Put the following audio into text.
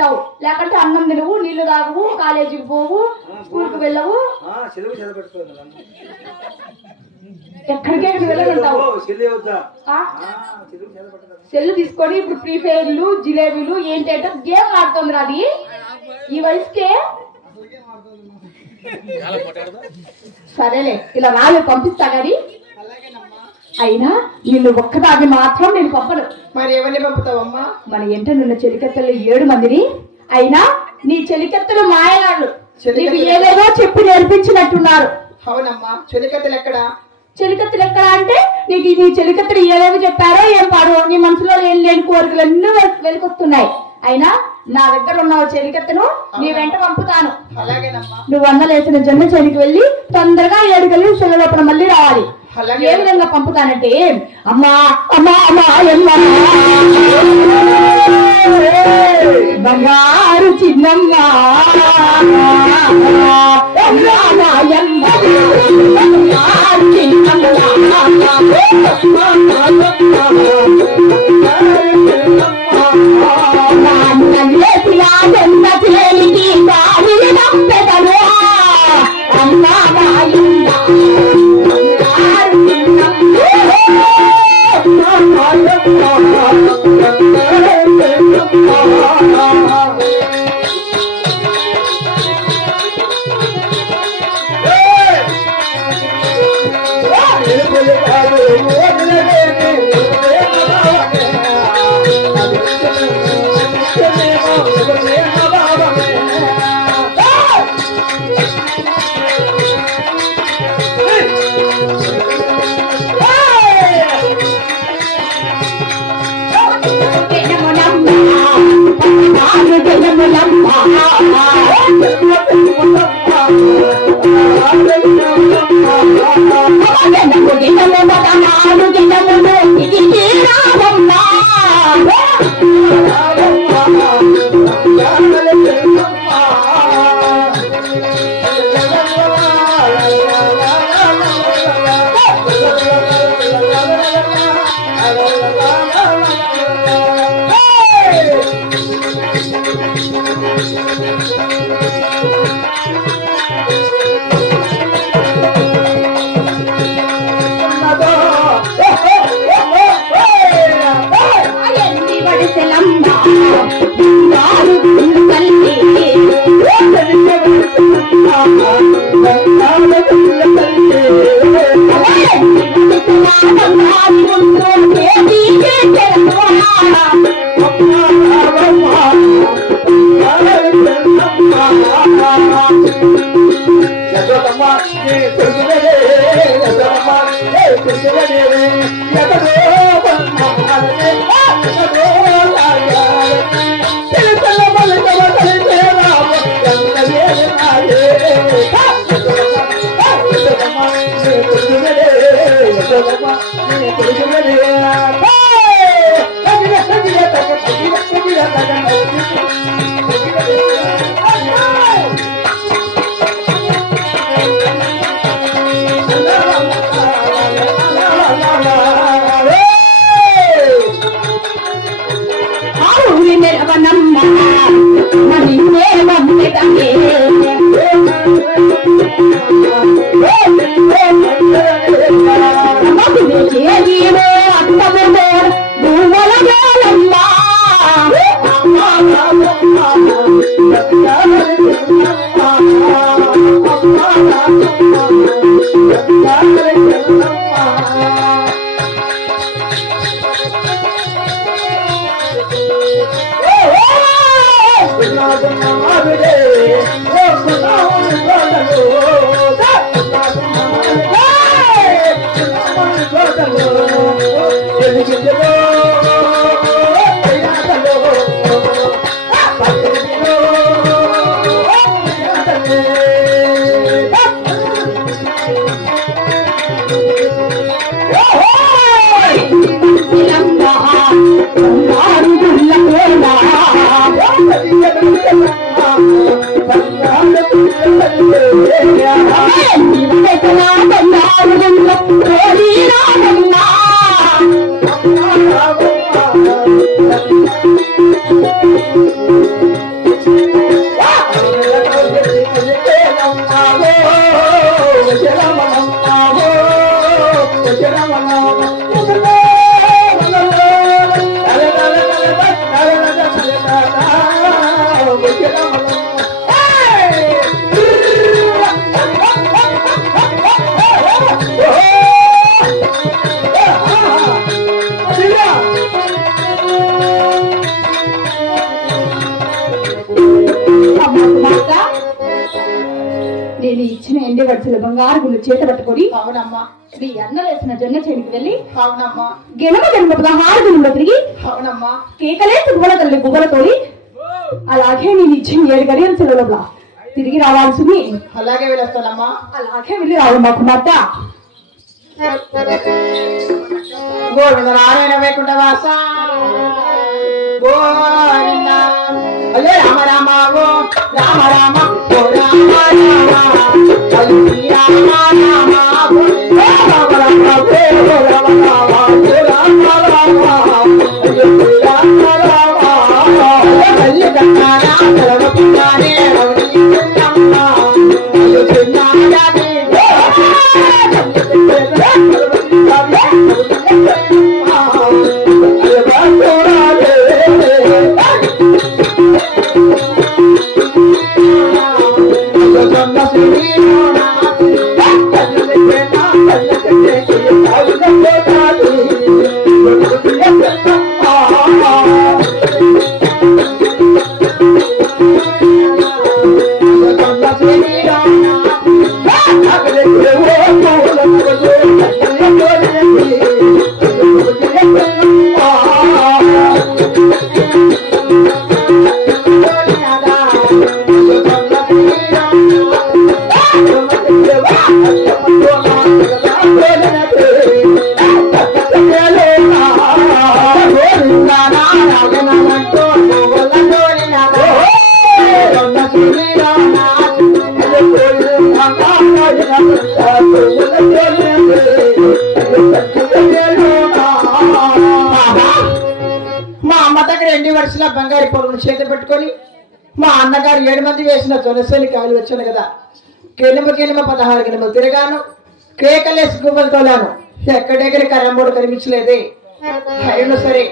తింటావు, లేకుంటే అన్నం తినవు, నీళ్లు తాగవు, కాలేజీకి పోవు, స్కూల్కి వెళ్ళవు, ఎక్కడికి వెళ్ళగలుగుతావు. సెల్లు తీసుకొని ఇప్పుడు ఫ్రీ ఫైర్లు, జిలేబీలు ఏంటంటే గేమ్ ఆడుతుంది అది. ఈ వయసుకే సరేలే, ఇలా రాలే పంపిస్తా గాని. అయినా వీళ్ళు ఒక్కదాన్ని మాత్రం నేను పంపను. మరి ఎవరిని పంపుతావమ్మా? మన ఎంట నున్న చెలికత్తలు 7 మందిని. అయినా నీ చెలికత్తలు మాయగాళ్ళు, నీకు ఏదేదో చెప్పి నేర్పించినట్టున్నారు. అవునమ్మా, చెలికత్తలు ఎక్కడా? చెలికత్తలు ఎక్కడ అంటే నీకు నీ చెలికత్తలు ఏదేదో చెప్పారో ఏం పాడో, నీ మనసులో ఏం లేని కోరికలు అన్నీ వెలికొస్తున్నాయి. అయినా నా దగ్గర ఉన్న చెలికత్తను నీ వెంట పంపుతాను. నువ్వు అన్నలేసిన జొన్న చేనికి వెళ్ళి తొందరగా 7 గంటల లోపల మళ్ళీ రావాలి. ఏ విధంగా పంపుతానంటే, అమ్మా అమ్మా అమ్మా అమ్మా బంగారు చిన్నమ్మ Bye. నేను ఇచ్చిన ఎండి వరుసల బంగారు గుళ్ళు చేత పట్టుకొని అవునమ్మా మీ అన్న వేసిన జొన్న చేనికి వెళ్ళి అవునమ్మా గెలమ గెలమగా హారుగులు తిరిగి అవునమ్మా కేకలేసి గువ్వల తల్లి గువ్వలతోడి అలాగే నేను ఇచ్చిన 7 గడియల సెలవుల తిరిగి రావాల్సింది. అలాగే వెళ్ళొస్తానమ్మా. అలాగే వెళ్ళి రావమ్మా కుమార్తె. గోవింద నారాయణ వైకుంఠ వాస గోవింద అయ్యో రామ రామ ఓ రామ రామ ఓ రామ రామ అయ్యి రామ రామ ఓ రామ రామ ఓ రామ రామ ఓ రామ రామ అయ్యో రామ రామ అయ్యో కన్నారా సర్వపుణ్యానే రౌడి కన్నమ్మ అయ్యో చిన్నాయాని బంగారు పొరుగును చేతి పెట్టుకొని మా అన్నగారు 7 మంది వేసిన జొనసేని కాయలు వచ్చాను కదా. కెలిమ 16 కిలోమీటర్లు తిరిగాను. కేకలేసి గుమ్మలు తోలాను. ఎక్కడెక్కడి కర్రమూడు కనిపించలేదే. అయినా సరే